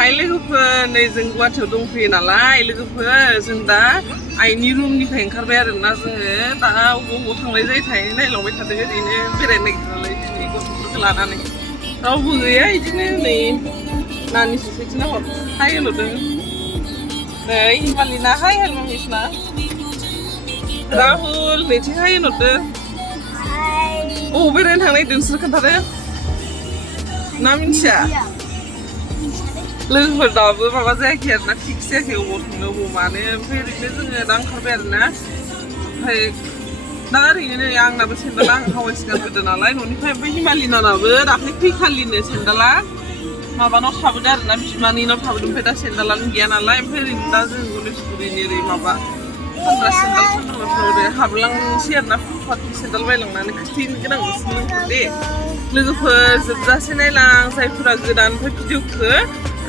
हाय लोगोफोर नै जों गुवाहाटीयाव दंफैयो नालाय लोगोफोर जों दा आइनि रुमनिफ्राय ओंखारबाय आरोना जोङो दा अबाव थांनाय जायोथाय नायलांबाय थादों ओरैनो बेरायनो नागिरदों नालाय दिनै गथ'फोरखौ लानानै रावबो गैया बिदिनो नै नानिसो सैथिना हर हाय होनहरदों नै हिमालिना हाय हेलमेसना राहुल नैथिं हाय होनहरदों अबाव बेरायनो थांनो नागिरदों नोंसोर खोन्थादो ना मिन्थिया लोगोफोर दाबो माबा जायाखै आरोना फिक्स जायाखै अबाव थांनो अबाव मानो ओमफ्राय ओरैनो जोङो दा ओंखारबाय आरोना ओमफ्राय दा ओरैनो नै आंनाबो सेन्देला आं हावाइसो गानबोदों नालाय न'निफ्राय ओमफ्राय हिमालिनानाबो दाख्लै फैखालिनो सेन्देला माबानाव थाबोदों आरोना बिमानैनाव थाबोदों ओमफ्राय दा सेन्देलानो गैया नालाय ओमफ्राय ओरैनो दा जों गणेशगुरिनि ओरै माबा फानग्रा सेन्देल फानग्राफ्राव ओरै हाबलांसै आरोना फुटपाथनि सेन्देल बायलांनानै खोथैनो गोनां लोगोफोर दे लोगोफोर जोबजासे नायलां जायफोरा गोदान ओमफ्राय भिडिअखौ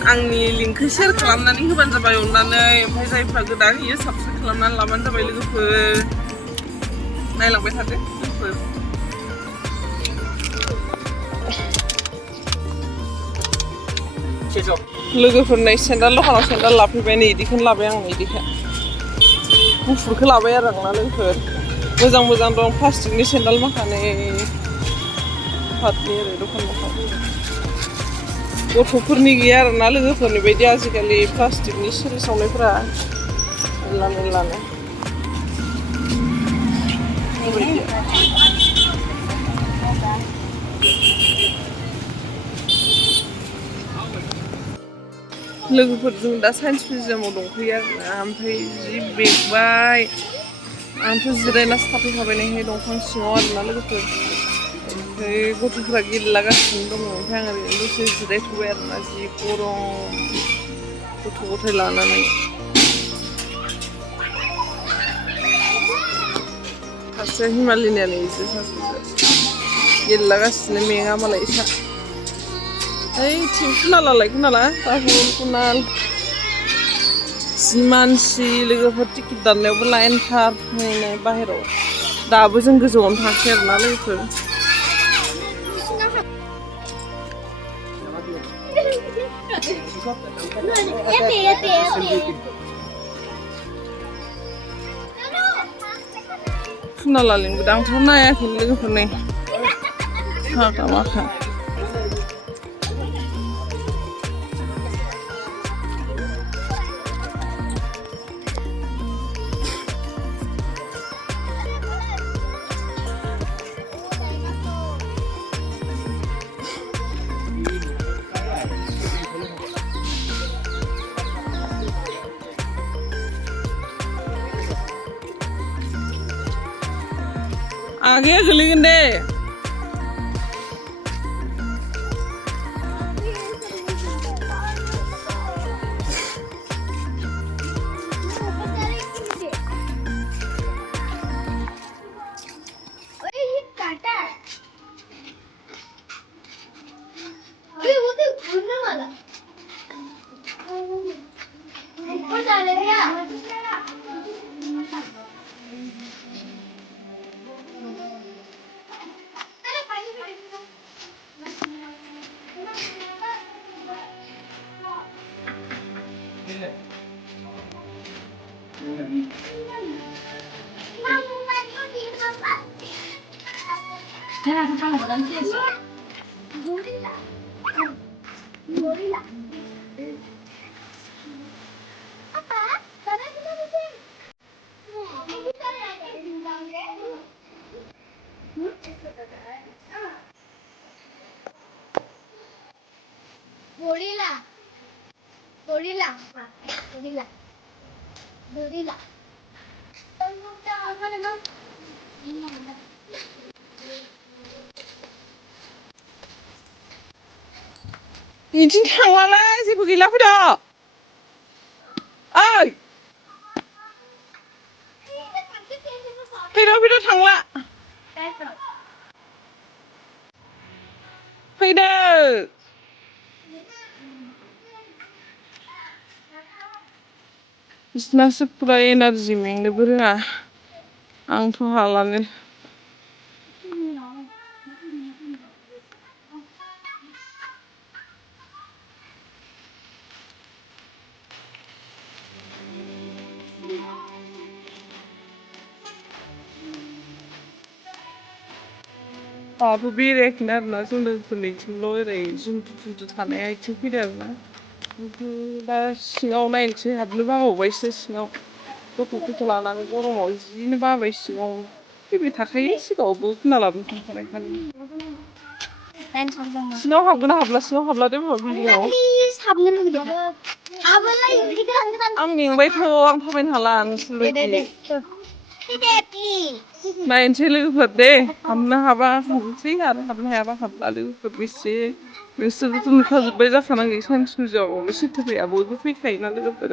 आंनि लिंकखौ शेयार खालामनानै होबानो जाबाय अननानै ओमफ्राय जायफ्रा गोदान इयो साबस्क्राइब खालामनानै लाबानो जाबाय लोगोफोर नायलांबाय थादो लोगोफोर लोगोफोर नै सेन्देल दखानाव सेन्देल लाफैबाय नै इदिखौनो लाबाय आं इदिखौ गुफुरखौ लाबाय आरो आंना लोगोफोर मोजां मोजां दं प्लास्टिकनि सेन्देल माखानै फाटनि ओरै दखान दखान गथ'फोरनि गैया आरोना लोगोफोरनि बायदि आजिखालि प्लास्टिकनि सिरि सावनायफोरा मेरला मेरलानो लोगोफोर जों दा साइन्स मिउजियामाव दंफैयो आरोना ओमफ्राय जि बेगबाय आंथ' जिरायनासो थाफैखाबाय नैहाय दंफां सिङाव आरोना लोगोफोर ओमफ्राय गथ'फोरा गेलेलागासिनो दङ ओमफ्राय आं ओरैनो दसे जिरायथ'बाय आरोना जि गरम गथ' गथाय लानानै सासे हिमालिनायानो इजों सासे गेलेलागासिनो मेङा मालाय इसा ओइथिं कुनालालाय कुनाला राहुल कुनाल जि मानसि लोगोफोर टिकेट दाननायावबो लाइनथार नै बाहेराव दाबो जों गोजौआवनो थाङाखै आरोना लोगोफोर कुनाला लिंबोदों आंथ' नायाखै लोगोफोर नै हाखा माखा आगे गोलैगोन दे gorila. बिदिनो थांलालाय जेबो गैला फैद' ओइ फैद' थांला फैदो बिसोरनासो फुरा एनार्जि मेंनोबो रोङा आंथ' हालानो दाबो बेरायाखैनो आरोना जों लोगोफोरनिथिंल' ओरै जुमदु थानाय आथिं फैदों आरोना दा सिङाव नायनोसै हाबनो बावबायसो सिङाव गथ'फोरखौ लानानै गरमाव जिनो बाबाय सिङाव फैबाय थाखायो सिगाङावबो खोना लाबोनो थांखानायखानि सिङाव हाबगोन ना हाबला सिङाव हाबला दे बिल्डिंआव आं मेंबायथ' आं थाबायनो हाला नोंसोरबायदि नायनोसै लोगोफोर दे हाबनो हाबा हाबनोसै आरो हाबनो हायाबा हाबला लोगोफोर बेसे नोंसोरबोथ' नुखाजोब्बाय जाखानांगौ साइन्स मिउजियामावबो सोरथो फैया बयबो फैखायोना लोगोफोर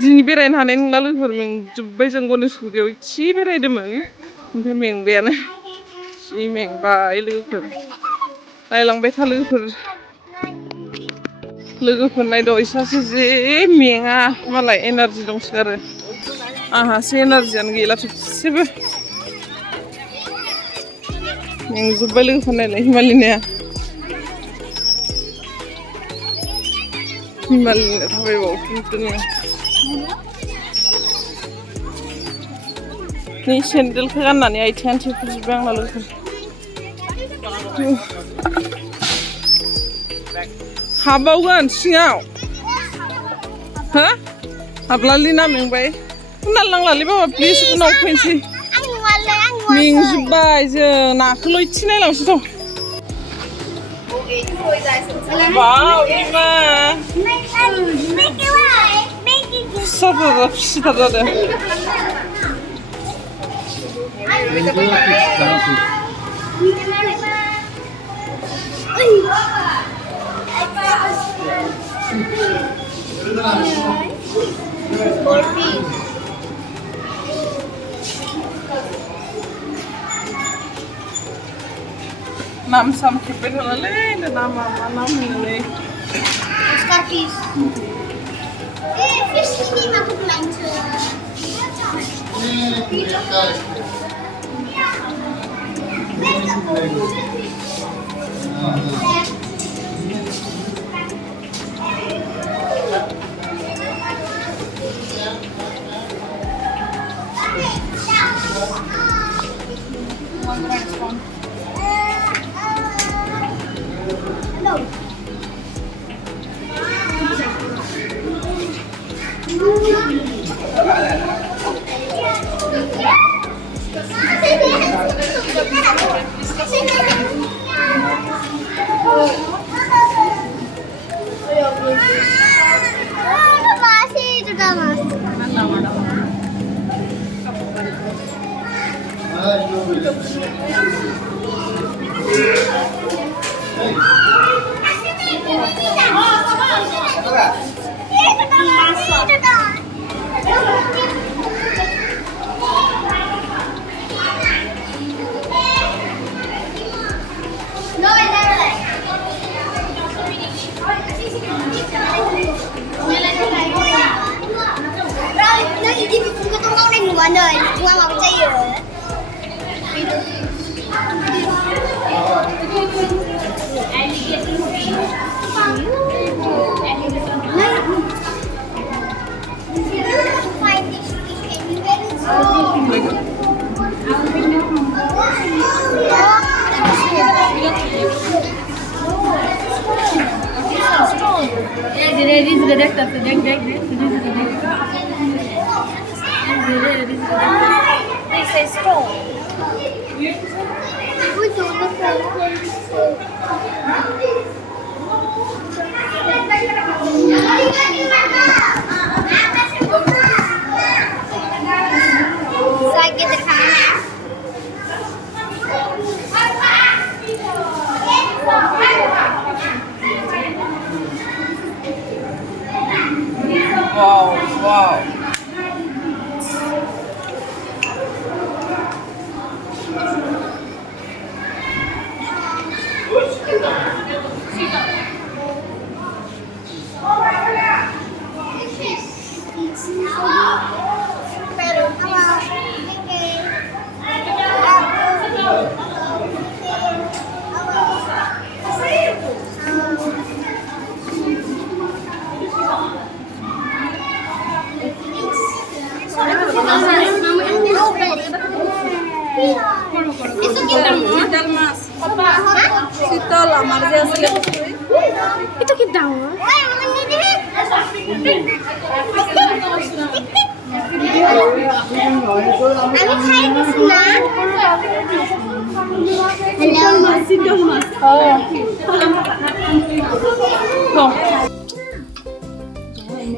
दिनै बेरायनो हानाय नंला लोगोफोर मेंजोब्बाय जों गणेशगुरियाव एसे बेरायदोंमोन ओमफ्राय मेंबायानो जि मेंबाय लोगोफोर नायलांबाय था लोगोफोर नायद' इसासो जि मेङा मालाय एनारजि दंसोगारो आंहासो एनारजियानो गैला थोबसेबो मेंजोब्बाय लोगोफोर नायलाय हिमालिनाया थाबायबावथोंसोनो नै सेन्देलखौ गाननानै आथिङानो थेफुजोब्बाय आंना लोगोफोर हाबबावगोन सिङाव हो हाबलालै ना मेंबाय उनाल नांलालै बाबा प्लिज उनाव फैनोसै मेंजोब्बाय जों नाखौल' एसे नायलांसै थ' वाव इमा खुसिथार जादों नाम साम खेबबाय थानालै नामा मा नाम होनोलै Starfish. Fish ini aku belanja. Rồi, qua một chai dừa. They say stone. Sakit terkena. Wow, wow. Itu kita tahu. Aku kayak di sana.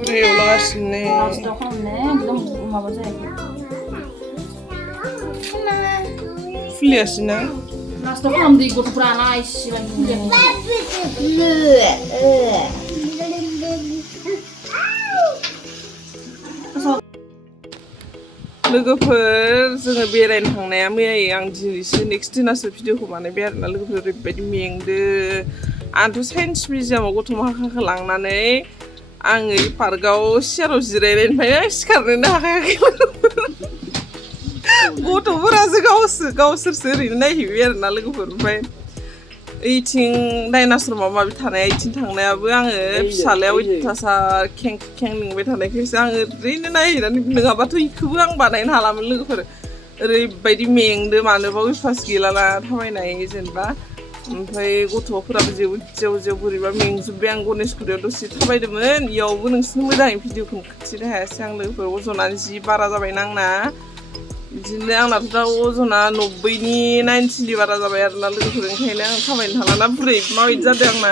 물에 올라가시네. 풀리하시네. Stockholm di Gothofwrkhw nice lagi. लोगोफोर जोङो बेरायनो थांनाया मैयायै आं दिनैसो नेक्स्ट दिनासो भिडिअखौ बानायबाय आरोना लोगोफोर ओरैबायदि मेंदो आंथ' साइन्स मिउजियामाव गथ'माखाखौ लांनानै आङो पार्कआव सियाराव जिरायनायनिफ्रायनो सिखारनोनो हाखायाखैमोन गथ'फोरासो गावसोरसो ओरैनो नायहैबाय आरोना लोगोफोर ओमफ्राय ओइथिं डाइनासर माबा माबि थानाय ओइथिं थांनायाबो आङो फिसालाया अयथासार खें लिंबाय थानायखायसो आङो ओरैनो नायहैनानै नङाबाथ' इखौबो आं बानायनो हालामोन लोगोफोर ओरैबायदि मेंदो मानोबा उइफास गैलाना थाबायनाय जेनेबा ओमफ्राय गथ'फोराबो जेव बोरैबा मेंजोब्बाय आं गणेशगुरियाव दसे थाबायदोंमोन इयावबो नोंसोरनो मोजाङै भिडिअखौ खिन्थिनो हायासै आं लोगोफोर अजनानो जि बारा जाबायना आंना बिदिनो आंनाथ' दा अजना 90नि 90नि बारा जाबाय आरोना लोगोफोर ओंखायनो आं थाबायनो हालाना बुरै माबायदि जादों आंना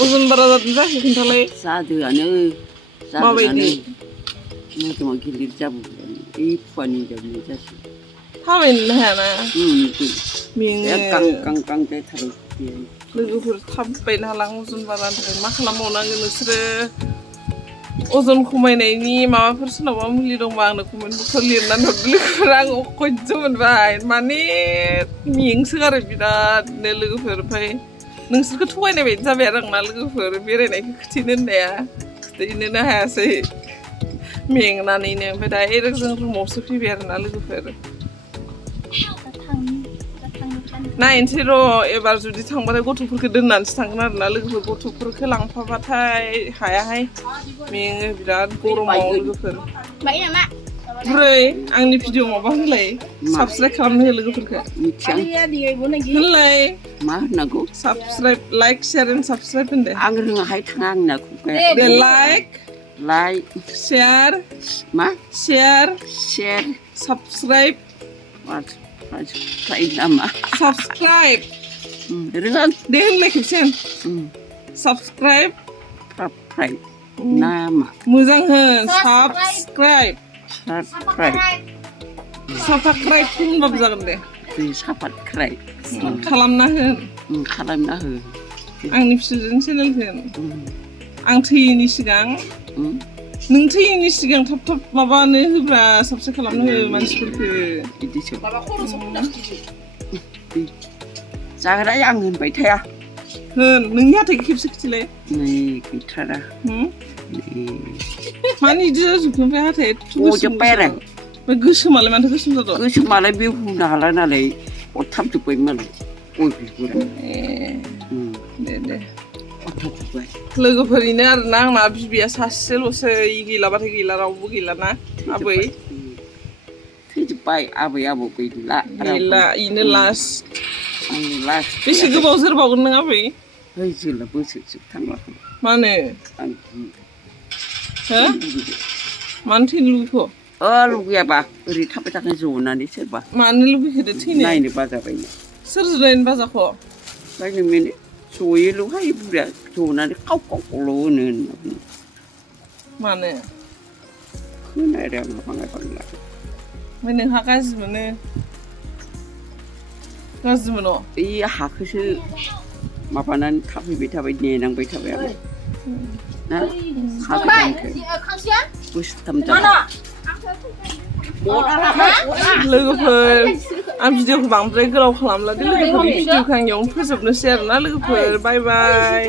अजन बारा जादों जायाखै खोन्थालाय जादोंआनो माबायदि मोदोमा गिलिर जाबोबाय बे फुवानि जाबनाय जासै थाबायनो हायाना मेङो गां जाथारो लोगोफोर थाबायनो हाला अजन बारानि थाखाय मा खालामबावनांगोन नोंसोरो अजन खमायनायनि माबाफोर सोरनावबा मुलि दंबा आंनो कमेन्ट बक्सआव लिरनानै हरदो लोगोफोर आं अखयज' मोनबाय माने मेंसोगारो बिरादनो लोगोफोर ओमफ्राय नोंसोरखौ थगायनाय बायदि जाबाय आरो आंना लोगोफोर बेरायनायखौ खिथिनो होननाया खिथाहैनोनो हायासै मेंनानैनो ओमफ्राय डाइरेक्ट जों रुमावसो फैबाय आरोना लोगोफोर नायनोसै र' एबार जुदि थांबाथाय गथ'फोरखौ दोननानैसो थांगोन आरोना लोगोफोर गथ'फोरखौ लांफाबाथाय हायाहाय मेङो बिराद गरमाव लोगोफोर बुरै आंनि भिडिअ माबा होनलाय साबस्क्राइब खालामनो हो लोगोफोरखौ होनलाय मा होननांगौ subscribe like share and subscribe होनदो आं रोङाहाय थाङा आंना दे लाइक शेयार मा शेयार साबस्क्राइब नामा साबस्क्राइब रोङा दे होनलाय खेबसे साबस्क्राइब नामा मोजां होन साबस्क्राइब होनबाबो जागोन दे साबस्क्राइब खालामना हो आंनि फिसाजोनि चेनेलखौ आं थैयैनि सिगां नों थैयैनि सिगां थाब माबानो होब्रा साबस्क्राइब खालामनो हो मानसिफोरखौ बिदिसो जाग्रा आं होनबाय थाया होन नोंनि हाथाइखौ खेबसे खिथिलाय नै गैथारा मानो बिदि जाजोबखो ओमफ्राय हाथाइया गजोब्बाय आरो ओमफ्राय गोसोमालाय माथो गोसोम जादों गोसोमालाय बे हुनो हाला नालाय अरथाबजोब्बाय मालाय गय बिगुरा दे लोगोफोरैनो आरोना आंना बिबैया सासेल'सै गैलाबाथाय गैला रावबो गैलाना आबै थैजोब्बाय आबै आबौ गैला इनो लास्ट बेसे गोबाव जोरबावगोन नों आबै जोला बोसोरसो थांला मानो हो मानो थैनो लुबैखो लुगैयाबा ओरै थाबाय थागोन जनानै सोरबा मानो लुबैखो थैनो नायनो बाजाबाय सोर नायनो बाजाखो नायनो मेने जयोल' हायो बुरैया जनानै खाव होनो होनना बुङो मानो खोनायो आं बाङाय ओमफ्राय नोंहा गाज्रि मोनो बै हाखौसो माबानानै थाफैबाय थाबाय नेनांबाय थाबाय आं ना बोसोरथाम जाबाय लोगोफोर आं भिडिअखौ बांद्राय गोलाव खालामला दे लोगोफोर भिडिअखौ आं इयावनो फोजोबनोसै आरोना लोगोफोर बाय बाय